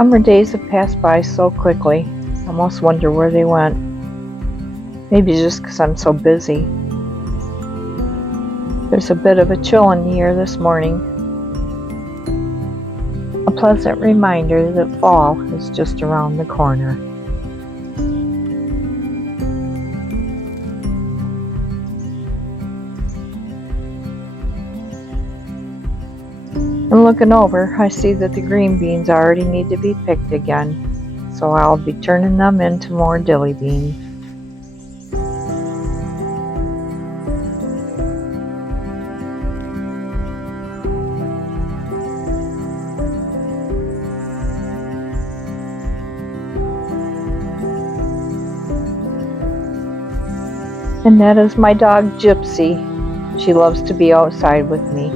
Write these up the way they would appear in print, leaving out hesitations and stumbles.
Summer days have passed by so quickly. I almost wonder where they went. Maybe just because I'm so busy. There's a bit of a chill in the air this morning. A pleasant reminder that fall is just around the corner. And looking over, I see that the green beans already need to be picked again, so I'll be turning them into more dilly beans. And that is my dog Gypsy. She loves to be outside with me.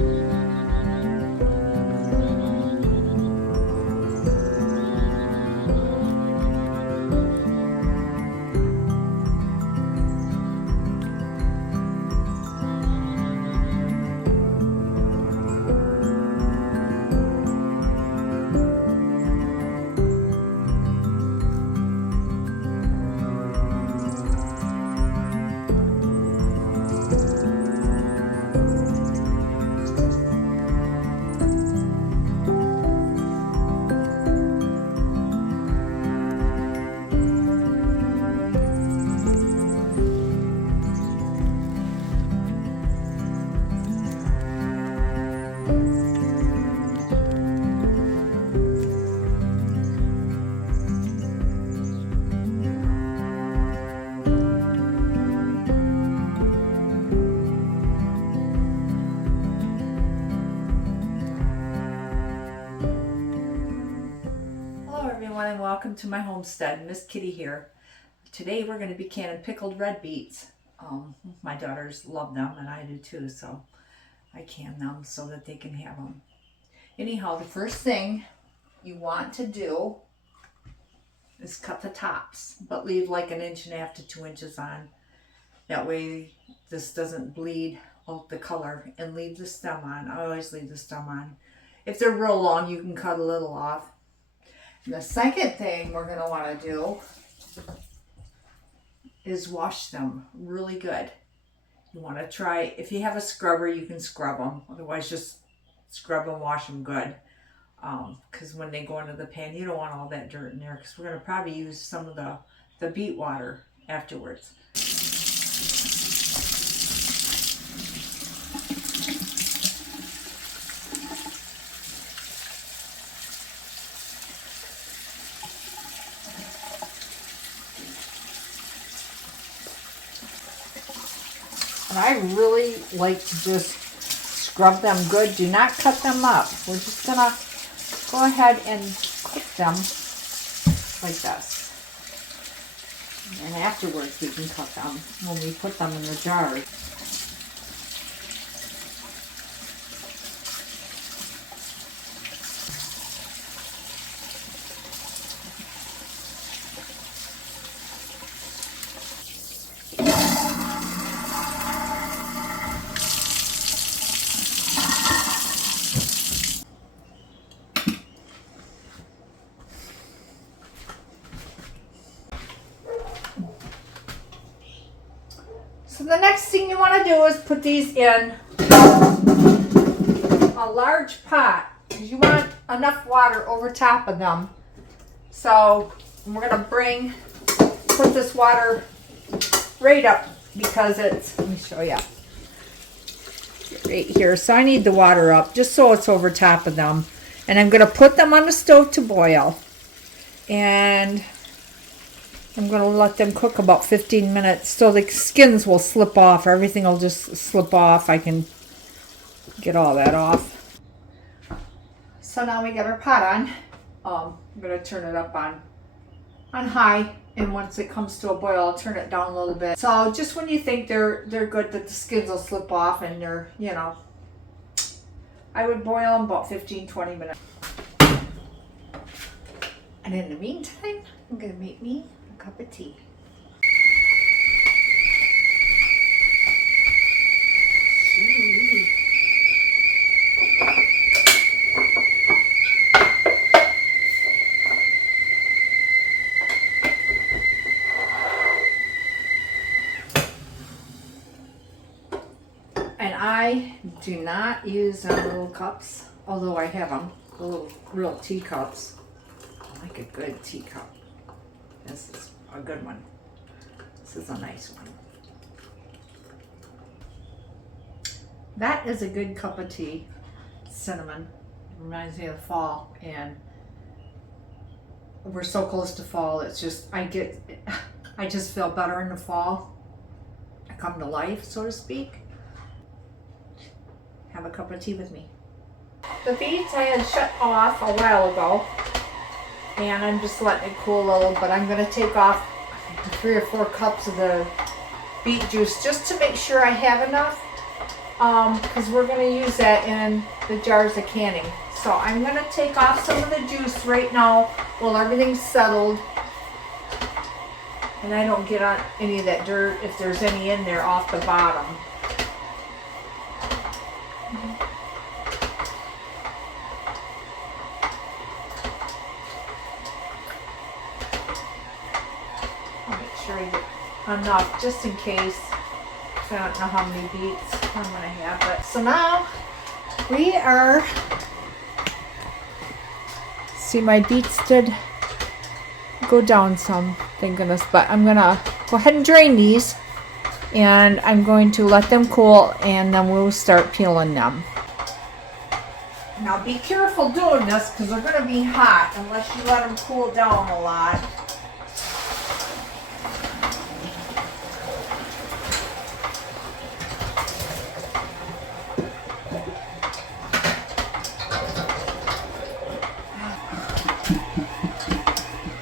And welcome to my homestead. Miss Kitty here. Today we're going to be canning pickled red beets. My daughters love them and I do too, so I can them so that they can have them. Anyhow, the first thing you want to do is cut the tops, but leave like 1.5 to 2 inches on. That way this doesn't bleed out the color, and leave the stem on. I always leave the stem on. If they're real long, you can cut a little off. The second thing we're going to want to do is wash them really good. You want to try, if you have a scrubber, you can scrub them. Otherwise, just scrub and wash them good. Because when they go into the pan, you don't want all that dirt in there, because we're going to probably use some of the beet water afterwards. And I really like to just scrub them good. Do not cut them up. We're just going to go ahead and cook them like this. And afterwards we can cut them when we put them in the jar. So the next thing you want to do is put these in a large pot, because you want enough water over top of them. So we're going to put this water right up, because it's, let me show you, right here. So I need the water up just so it's over top of them. And I'm going to put them on the stove to boil. And I'm going to let them cook about 15 minutes so the skins will slip off. Everything will just slip off. I can get all that off. So now we got our pot on. I'm going to turn it up on high. And once it comes to a boil, I'll turn it down a little bit. So just when you think they're good, that the skins will slip off and they're, you know, I would boil them about 15-20 minutes. And in the meantime, I'm going to make me a cup of tea. I do not use little cups, although I have them, the little real teacups. I like a good teacup. This is a good one. This is a nice one. That is a good cup of tea. Cinnamon. Reminds me of fall, and we're so close to fall. It's just, I just feel better in the fall. I come to life, so to speak. Have a cup of tea with me. The beets I had shut off a while ago, and I'm just letting it cool a little, but I'm going to take off 3 or 4 cups of the beet juice just to make sure I have enough, because we're going to use that in the jars of canning. So I'm going to take off some of the juice right now while everything's settled, and I don't get on any of that dirt, if there's any in there, off the bottom. I'll make sure I get enough just in case. I don't know how many beets I'm going to have. But so now we are, see, my beets did go down some, thank goodness, but I'm going to go ahead and drain these, and I'm going to let them cool, and then we'll start peeling them. Now be careful doing this because they're going to be hot unless you let them cool down a lot.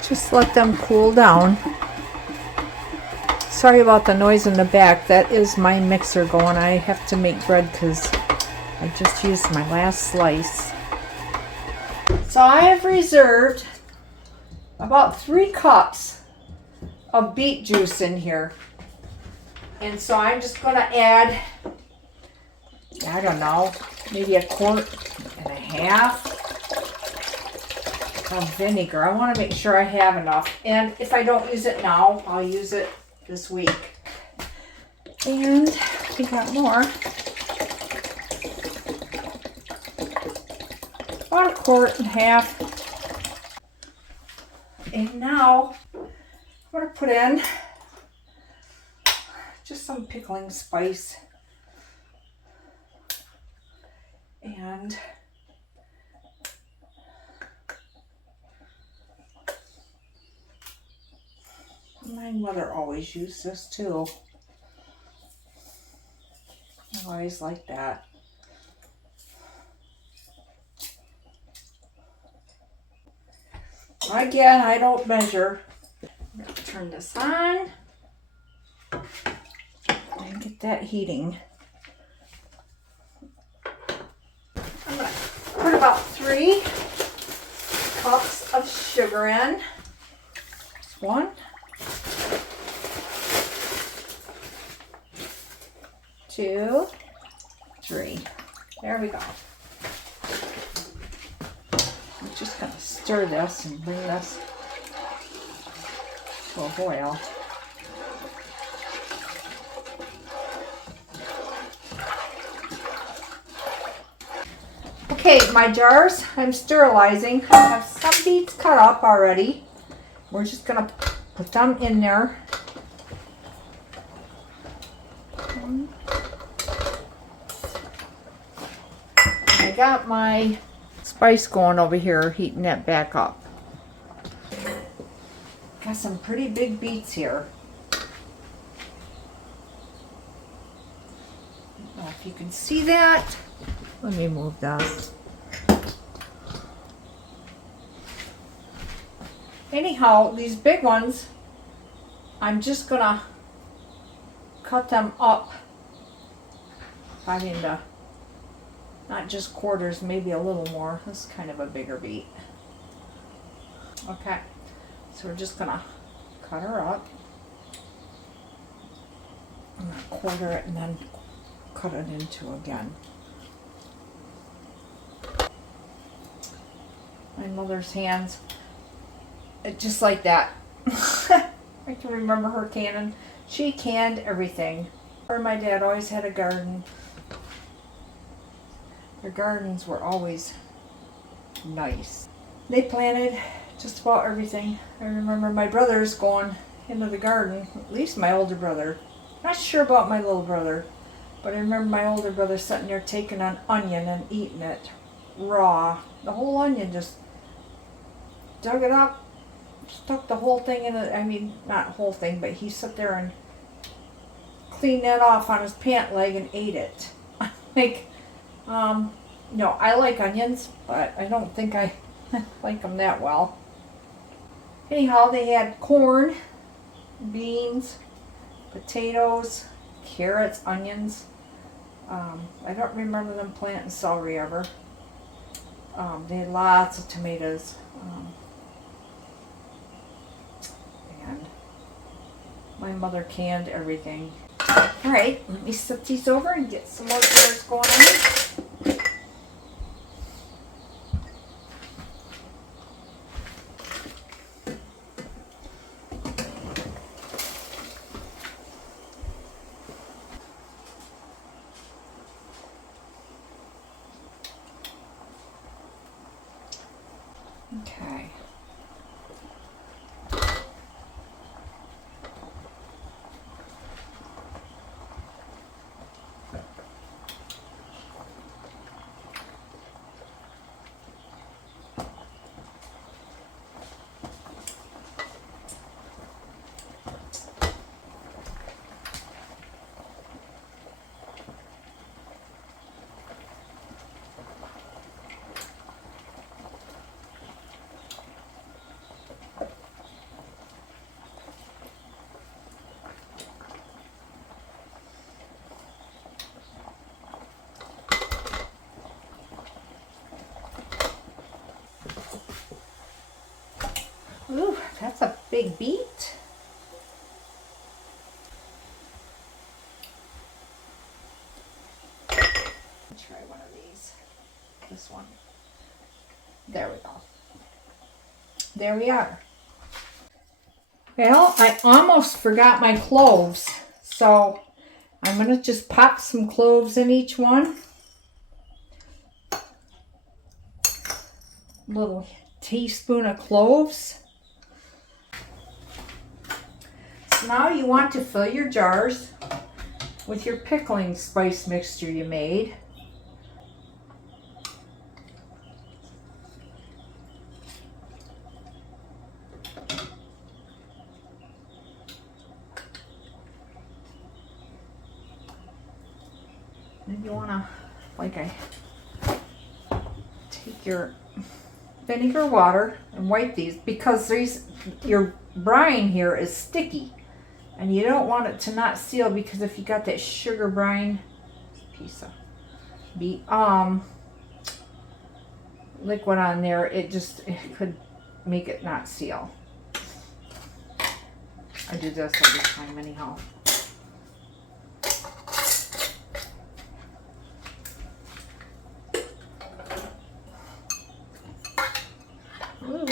Just let them cool down. Sorry about the noise in the back. That is my mixer going. I have to make bread because I just used my last slice. So I have reserved about 3 cups of beet juice in here. And so I'm just going to add, I don't know, maybe 1.5 quarts of vinegar. I want to make sure I have enough. And if I don't use it now, I'll use it this week. And we got more. About 1.5 quarts. And now I'm going to put in just some pickling spice. And my mother always used this too. I always like that. Again, I don't measure. I'm going to turn this on and get that heating. I'm going to put about 3 cups of sugar in. Just 1, 2, 3. There we go. I'm just going to stir this and bring this to a boil. Okay, my jars I'm sterilizing. I have some beets cut up already. We're just going to put them in there. I got my spice going over here, heating that back up. Got some pretty big beets here. I don't know if you can see that. Let me move that. Anyhow, these big ones, I'm just gonna cut them up. I mean, not just quarters, maybe a little more. This is kind of a bigger beet. Okay, so we're just gonna cut her up. I'm gonna quarter it and then cut it into again. My mother's hands, just like that. I can remember her canning. She canned everything. Or my dad always had a garden. Their gardens were always nice. They planted just about everything. I remember my brothers going into the garden, at least my older brother. Not sure about my little brother, but I remember my older brother sitting there taking an onion and eating it raw. The whole onion, just dug it up, stuck the whole thing in it. I mean, not whole thing, but he sat there and cleaned that off on his pant leg and ate it. Like, no, I like onions, but I don't think I like them that well. Anyhow, they had corn, beans, potatoes, carrots, onions. I don't remember them planting celery ever. They had lots of tomatoes. And my mother canned everything. Alright, let me set these over and get some more jars going on. Okay. Ooh, that's a big beet. Try one of these. This one. There we go. There we are. Well, I almost forgot my cloves, so I'm going to just pop some cloves in each one. Little teaspoon of cloves. So now you want to fill your jars with your pickling spice mixture you made. Then you want to, take your vinegar water and wipe these, because your brine here is sticky and you don't want it to not seal, because if you got that sugar brine piece of liquid on there, it could make it not seal. I do this every time anyhow. Ooh.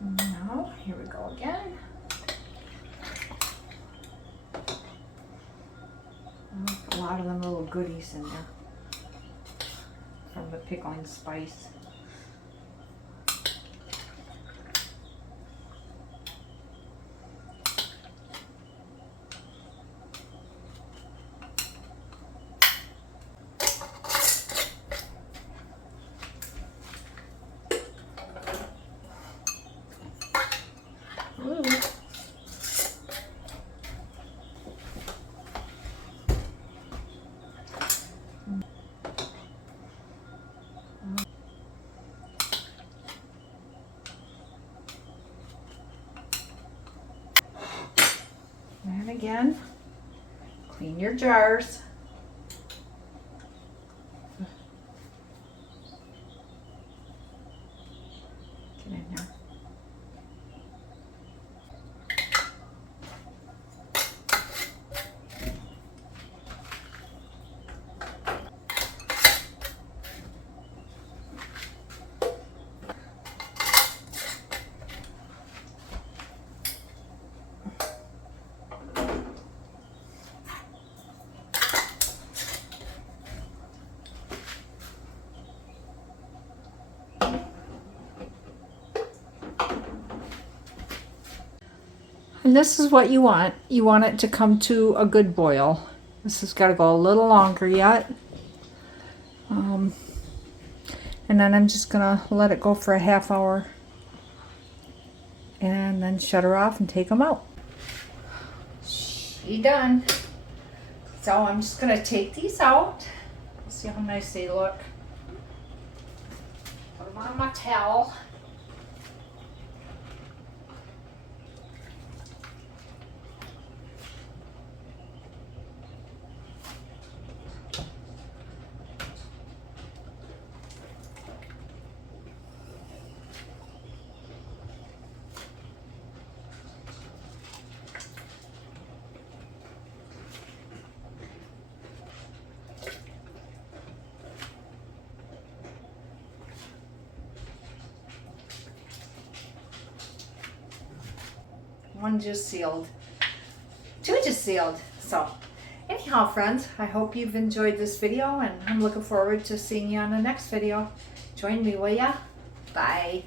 Now, here we go again. A lot of them little goodies in there from the pickling spice. Ooh. And again, clean your jars. Get in there. And this is what you want. You want it to come to a good boil. This has got to go a little longer yet. And then I'm just going to let it go for a half hour. And then shut her off and take them out. She done. So I'm just going to take these out. See how nice they look. Put them on my towel. One just sealed. Two just sealed. So anyhow, friends, I hope you've enjoyed this video, and I'm looking forward to seeing you on the next video. Join me, will ya? Bye.